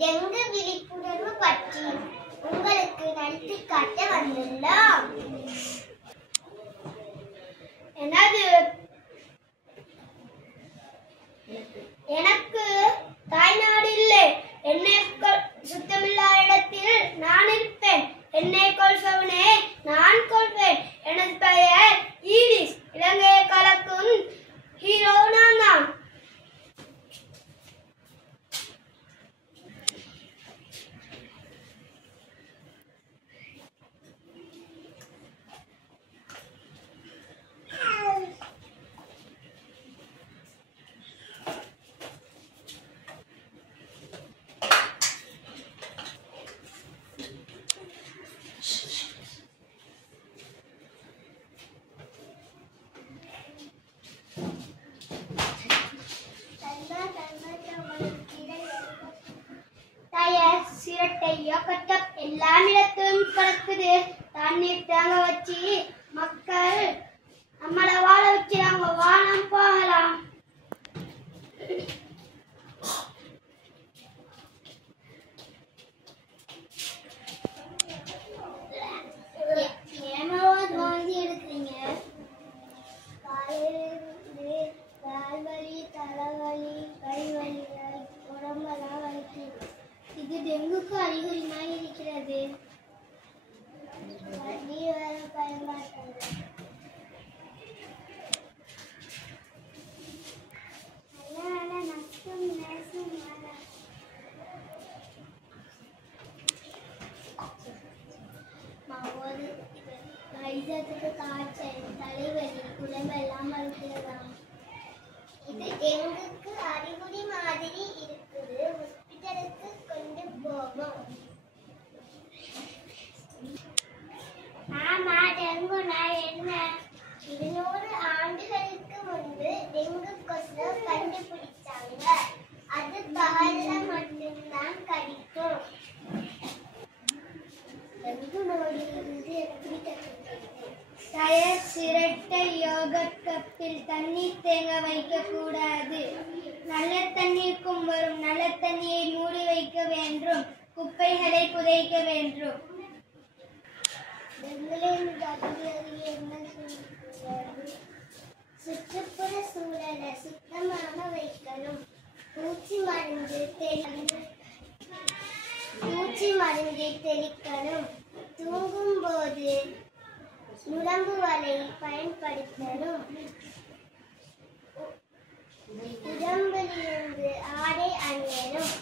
Dengue விழிப்புணர்வு பற்றி உங்களுக்கு நடத்தி காட்ட வந்துள்ளோம். எனக்கு தாய்நாடு இல்லை. என்னை சுத்தமில்லாத இடத்தில் நான் இருப்பேன். என்னை கொல்பவனே நான் கொள்வேன். எனது பெயர் ஈரிஸ். இலங்கையை கலக்கும் ஹீரோ நான் தான். சிரட்டை யோகட்டம் எல்லாம் இடத்திலும் பறக்குது. தண்ணீர் தேங்க வச்சு மக்கள் நம்மள வாழ வச்சுறாங்க. வானம் போகலாம். வாங்கி எடுக்கிறீங்க. கால்வலி, தலைவலி, கைவலி, உடம்பெல்லாம் வலிக்குது. இது டெங்குக்கு அறிகுறியாக இருக்கிறது. காய்ச்சல், தலைவலி, உடம்பெல்லாம் வலிக்கிறதாம். இது டெங்குக்கு அறிகுறி மாதிரி இருக்குது. ஹாஸ்பிட்டலுக்கு கொண்டு போவோம். ஆமா, டெங்குனா என்ன? 200 ஆண்டுகளுக்கு முன்பு டெங்கு கொசு கண்டுபிடிச்சாங்க. அது பகல்ல மட்டும்தான் கடிக்கும். டெங்கு நோயிலிருந்து எப்படி தப்பிக்கிறது? சிரட்டை யோகட் கப்பில் தண்ணீர் தேங்க வைக்க கூடாது. நல்ல தண்ணீருக்கும் வரும். நல்ல தண்ணியை மூடி வைக்க வேண்டும். குப்பைகளை புதைக்க வேண்டும். சுற்றுப்புற சூழலை சுத்தமாக வைக்கணும். பூச்சி மருந்து தெளிக்கணும். தூங்கும் போது நுழம்பு வலை பயன்படுத்தணும். உடம்பிலிருந்து ஆடை அணியணும்.